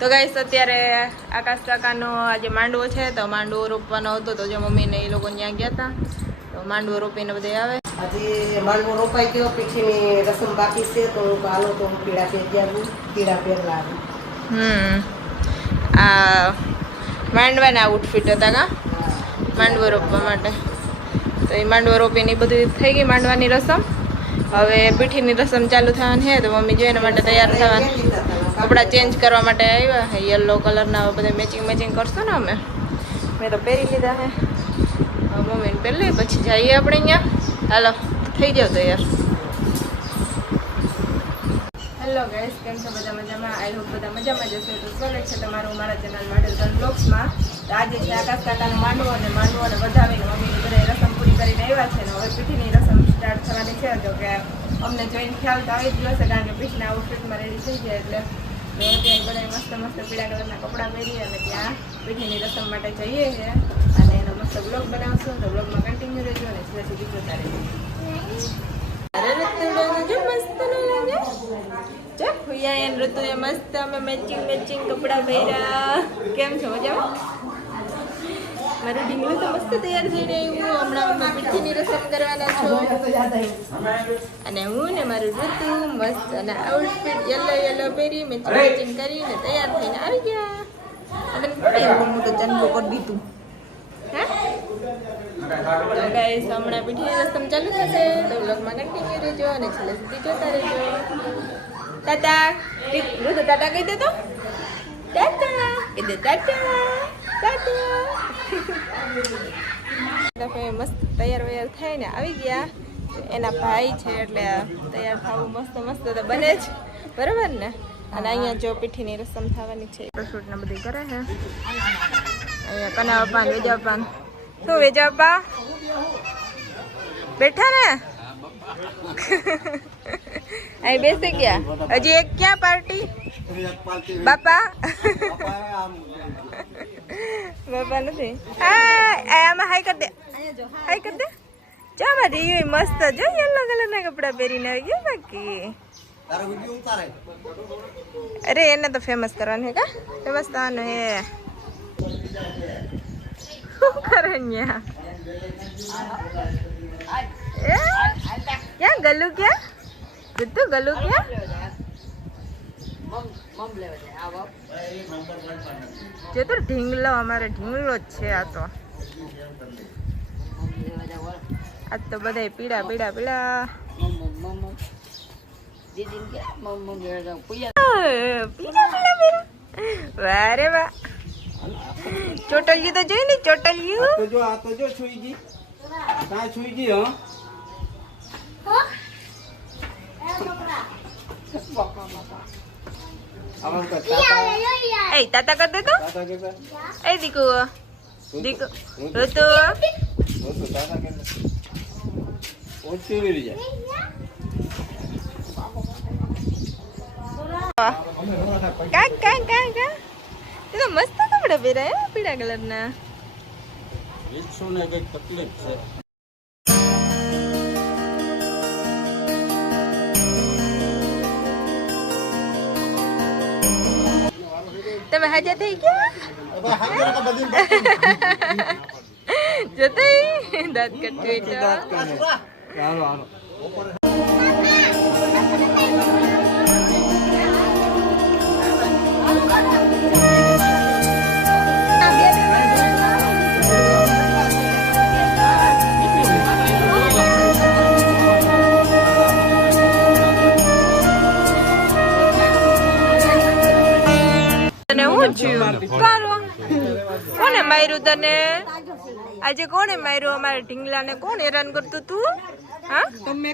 તો ગાઈસ અત્યારે આકાશ કાકાનો આજે માંડવો છે તો માંડવો રોપવાનો હતો તો જો મમ્મીને એ લોકો ત્યાં ગયા હતા તો માંડવો રોપીને બધે આવે. આજે માંડવો રોપાઈ ગયો, પીઠીની રસમ બાકી છે તો હાલો તો હું પીળા પહેરલા આવી. આ માંડવાના આઉટફિટ હતા કા માંડવો રોપવા માટે. તો એ માંડવો રોપીને બધું થઈ ગઈ માંડવાની રસમ. હવે પીઠીની રસમ ચાલુ થવાની છે તો મમ્મી જો એના માટે તૈયાર થવાની કપડાં ચેન્જ કરવા માટે આવ્યા છે. યલો કલરના બધા મેચિંગ કરશું ને અમે. મેં તો પહેરી લીધા છે, મમ્મીને પહેરી પછી જઈએ આપણે અહીંયા. હાલો થઈ જાવ તૈયાર. હેલો ગાઈસ, કેમ છો બધા મજામાં? આઈ હોપ બધા મજામાં જશે. તો સ્વાગત છે તમારું મારા ચેનલ માટે બ્લોગ્સમાં. તો આજે છે આકાશ કાકાનો માંડવો અને વધાવીને મમ્મીની બધા રસમ પૂરી કરીને આવ્યા છે ને હવે પીઠીની રસમ સ્ટાર્ટ થવાની છે. તો કે અમને જોઈને ખ્યાલ તો આવી જ ગયો છે કારણ કે પીઠના આઉટફિટમાં રેડી થઈ જાય એટલે ત્યાં બધા મસ્ત પીળા કલરના કપડાં પહેરીએ અને ત્યાં પીઠીની રસમ માટે જઈએ છીએ અને એનો મસ્ત બ્લોગ બનાવશું. તો બ્લોગમાં કન્ટિન્યુ રહેજો અને સીધા સુધી જોતા રહેજો. ઋતુએ મસ્ત અમે મેચિંગ કપડાં પહેર્યા. કેમ છો મજામાં? મારું ઢીંગલું તો મસ્ત તૈયાર થઈ રહ્યું. હમણાં અમે પીઠીની રસમ કરવાના છો અને હું ને મારું ઋતુ મસ્ત અને આઉટફિટ યલો પહેરી મેચિંગ કરીને તૈયાર થઈને આવી ગયા. અને એવું મોટું ચંદો કરી દીધું. હે તો ગાઈસ હમણાં પીઠીની રસમ ચાલુ થશે તો બ્લોગમાં કન્ટિન્યુ રહેજો અને છેલ્લે સુધી જોતા રહેજો. ટાટા ઋતુ ટાટા કહી દે તો ટાટા કહી દે ટાટા. મસ્ત તૈયાર થઈને આવી ગયા. એના ભાઈ છે એટલે તૈયાર થવું મસ્ત તો બને જ બરાબર ને. અને અહીંયા જો પીઠીની રસમ થવાની છે ફ્રૂટને બધી કરે છે. અહીંયા કનાવપાન વેજાવપાન શું વેજાવપા બેઠા ને અહીં બેસી ગયા. હજી એક ક્યાં પાર્ટી બાપા બાપા નથી. આમાં હાઈ કર દે જો મારી રીયુ મસ્ત જો યલો કલરના કપડા પહેરીને આવી ગયા. બાકી અરે એને તો ફેમસ કરવાનું હે કા ફેમસ થવાનું હે. શું કરે ન્યા? ક્યાં ગલુ ક્યાં ઋતુ ગલુ ક્યાં? જે તો ઢીંગલો અમારે ઢીંગલો જ છે. આ તો આજ તો બધા પીળા વારે વાહ. ચોટલિયું તો જોઈ ને ચોટલિયું એ તાતા કર દે તો એ દીકુ ઋતુ કા તો મસ્ત કપડા પહેરાય પીળા કલરના. તકલીફ છે. તમે હાજર થઈ ગયા જતો દાંત કટવે કોને માર્યું તને આજે? કોને માર્યું? અમારા ઢીંગલા ને કોણ હેરાન કરતું તું? હા તમે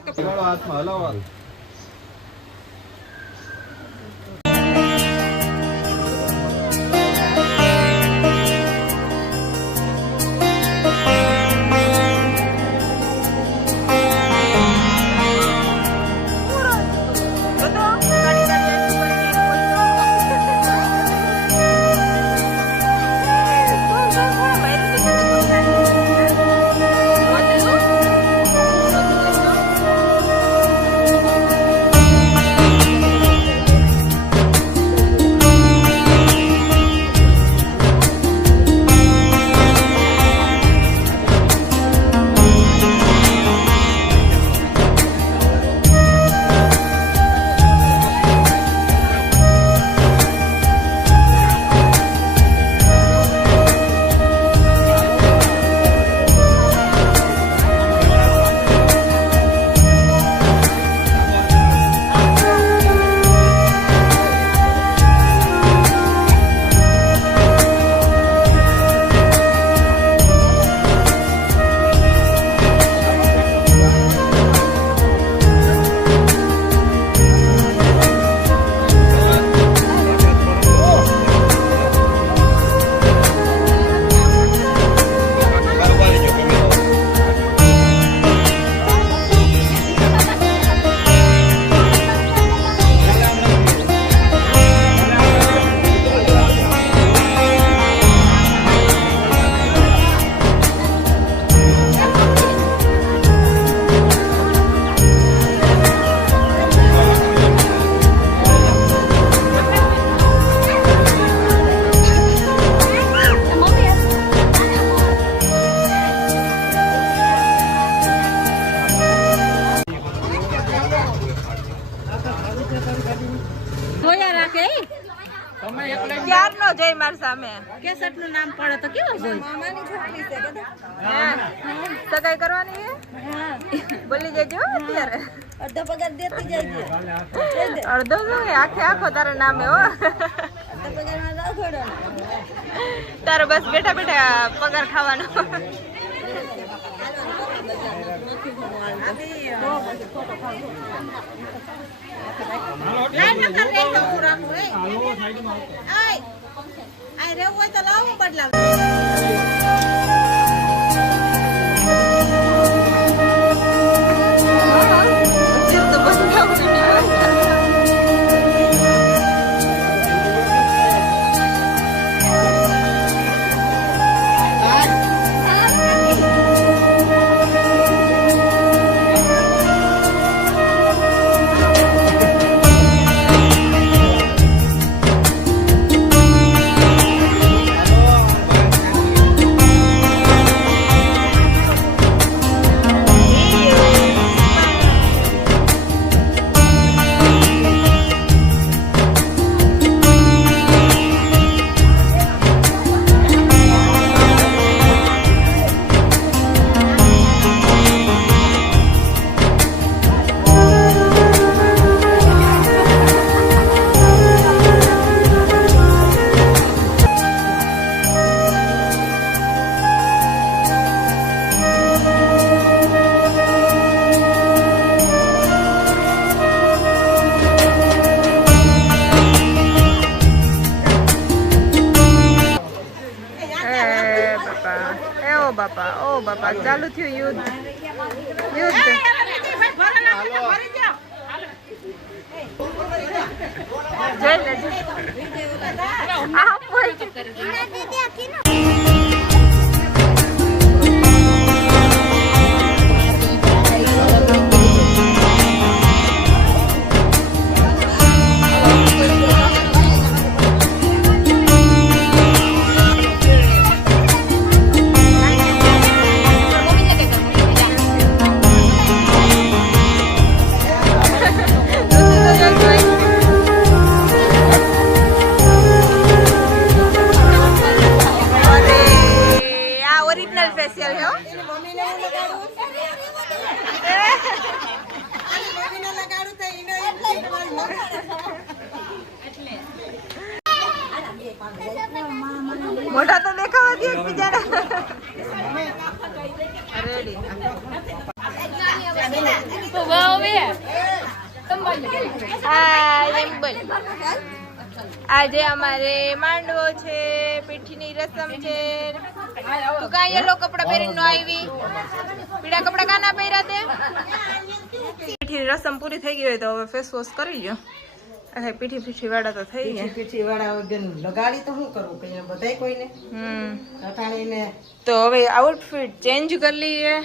ક્યારનો જય માર સામે કેસટનું નામ પડે તો કેવો જોઈ મામાની છોકરી છે કે સગાઈ કરવાની છે બોલી જજો અત્યારે અડધો પગાર દેતી જાય છે અડધો શું આખે આખો તારા નામે હો અડધો પગાર માં જાવ થોડો તારો બસ બેઠા બેઠા પગાર ખાવાનો બાપા ચાલુ થયું યુદ્ધ જોઈ લેજો મોઢા તો દેખાવા દે બીજાને રેડી આજે અમારે માંડવો છે પીઠીની રસમ છે તું કા યેલો કપડા પહેરીને નો આવી પીળા કપડા કા ના પહેર્યા તે પીઠીની રસમ પૂરી થઈ ગઈ હોય તો હવે ફેસ વોશ કરી લ્યો પીઠી વાળા તો થઈ ગયા પીઠી વાળા વગર લગાડી તો શું કરવું કે બધાય કોઈને અટાણીને તો હવે આઉટફિટ ચેન્જ કરી લઈએ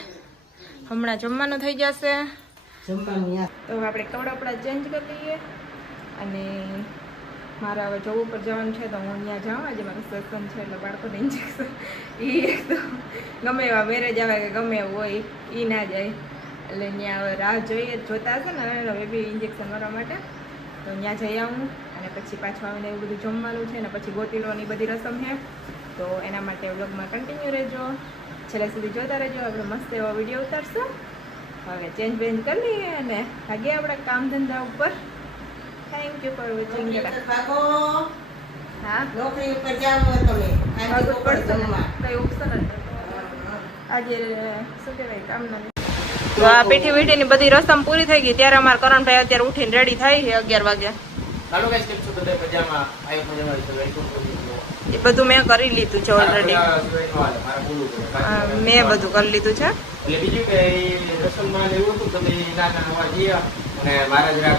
હમણાં જમવાનું થઈ જશે જમવાનું યાદ તો આપણે કપડા ચેન્જ કરી લઈએ અને મારે હવે જોબ ઉપર જવાનું છે તો હું ત્યાં જાઉં આજે મારું સેશન છે એટલે બાળકોને ઇન્જેક્શન એ તો ગમે એવા મેરેજ આવે કે ગમે એવું હોય એ ના જાય એટલે ત્યાં હવે રાહ જોતા હશે ને હવે બેબી ઇન્જેક્શન મારવા માટે તો ત્યાં જઈ આવું અને પછી પાછું આવીને એવું બધું જમવાનું છે ને પછી ગોતીલોની બધી રસમ છે તો એના માટે વ્લોગમાં કન્ટિન્યુ રહેજો છેલ્લે સુધી જોતા રહેજો આપણે મસ્ત એવો વિડીયો ઉતારશું હવે ચેન્જ બેન્જ કરી લઈએ અને ભાગીએ આપણા કામ ધંધા ઉપર થેન્ક યુ ફોર વોચિંગ ભાગો હા નોકરી ઉપર જાવ તમે ભાગવું પડશે ને કઈ ઓપ્શન જ નથી આજે શું કહેવાય કામના તો આ પીઠી વીઠીની બધી રસમ પૂરી થઈ ગઈ ત્યારે અમારા કરણભાઈ અત્યારે ઉઠીને રેડી થાય છે 11 વાગ્યા ચાલો ગાઈસ કેમ છો બધા પજામા આયો પજામા છે વેલકમ એ બધું મેં કરી લીધું છે ઓલરેડી મેં બધું કરી લીધું છે એટલે બીજું કે રસમમાં એવું હતું તમે નાના નવા ગયા અને મારા જરા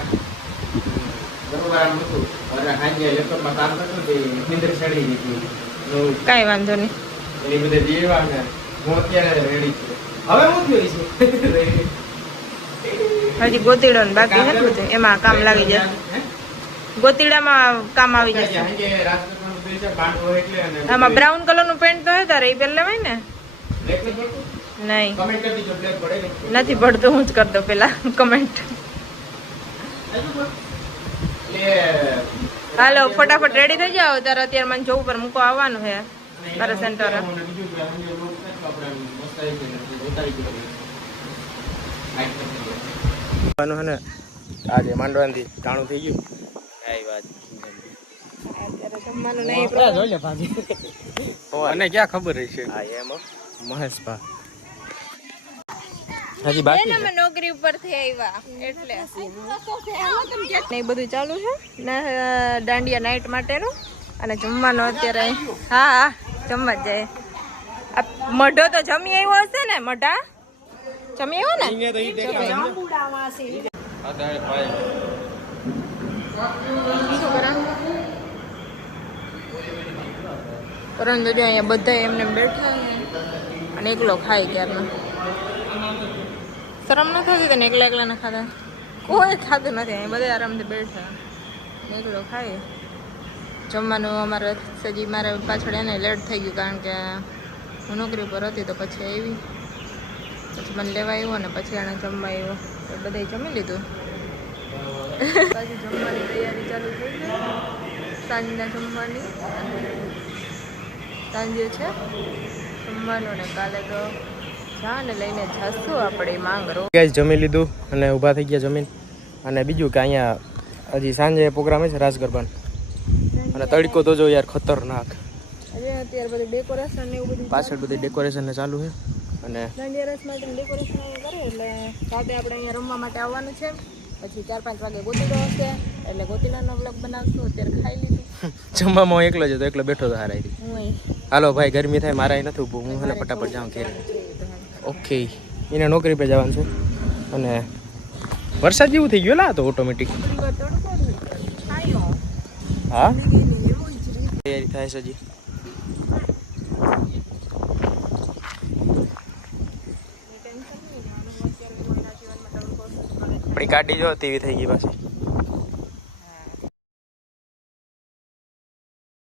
બરોબર હતું અને હાજે લેપટોપમાં કામ કરતો તે નિંદર ચડી ગઈ કાંઈ વાંધો નહીં એ બધે જેવા ને હું અત્યારે રેડી છું હવે હું થયો છે હજી ગોતીડો ને બાકી નથી બધું એમાં કામ લાગી જાય ગોતીડામાં કામ આવી જશે હાજે રાતનો બેસા બાંધો એટલે અને આમાં બ્રાઉન કલરનું પેન્ટ તો હે તારે એ પહેલા હોય ને નહીં કમેન્ટ કરી દીજો બ્લેક પડે નથી પડતું હું જ કરી દઉં પેલા કમેન્ટ એટલે હાલો ફટાફટ રેડી થઈ જાઓ તારે અત્યારે મને જવું પર મૂકો આવવાનું છે તારા સેન્ટર અને બીજું કે હાંજે લોટ થાય તો આપણે મસ્ત આવી જાય ઉતારી ગયો હે ને આજે માંડવાથી ટાણું થઈ ગયું કઈ વાત અત્યારે જમવાનું નહીં જોઈ લે ભાજી મને ક્યાં ખબર છે હા એમ મહેશભા હજી બાકી અમે નોકરી ઉપરથી આવ્યા એટલે ને એ બધું ચાલુ છે ને દાંડિયા નાઈટ માટેનું અને જમવાનું અત્યારે હા હા જમવા જ જાય આ મઢો તો જમી આવ્યો હશે ને મઢા જમી આવ્યો ને શું કરા પરંતુ જો અહીંયા બધા એમને બેઠા અને એકલો ખાય ક્યારના શરમ ન થતી તને એકલા એકલા ના ખાતા કોઈ ખાતું નથી અહીં બધા આરામથી બેઠા એકલો ખાય જમવાનું અમારે સજી મારે પાછળ એને લેટ થઈ ગયું કારણ કે હું નોકરી પર હતી તો પછી આવી પછી મને લેવા આવ્યો ને પછી એને જમવા આવ્યો તો બધાય જમી લીધું પાછી જમવાની તૈયારી ચાલુ થઈ ગઈ સાંજના જમવાની સાંજે છે જમવાનું ને કાલે તો ને લઈને જશું આપણે માંગરો ગાઈસ જમી લીધું અને ઊભા થઈ ગયા જમીન અને બીજું કે અહીંયા હજી સાંજે પ્રોગ્રામ છે રાસ ગરબાનો અને તડકો તો જો યાર ખતરનાક અત્યારે બધું ડેકોરેશન ને એવું બધું પાછળ બધી ડેકોરેશન ને ચાલુ છે અને દાંડિયા રસ માટે ડેકોરેશન કરે એટલે રાતે આપણે અહીંયા રમવા માટે આવવાનું છે પછી 4-5 વાગે ગોતીલો હશે એટલે ગોતીલાનો વ્લોગ બનાવશું અત્યારે ખાઈ લીધું જમવામાં હું એકલો જ હતો એકલો બેઠો હતો હારાઈ હું અહીં હાલો ભાઈ ગરમી થાય મારા અહીં નથી ઊભું હું એને ફટાફટ જાઉં ઘેર ઓકે એને નોકરી પર જવાનું છે અને વરસાદ જેવું થઈ ગયો લા તો ઓટોમેટિક હા તૈયારી થાય છે હજી આપણી ગાડી જો તેવી થઈ ગઈ પાછી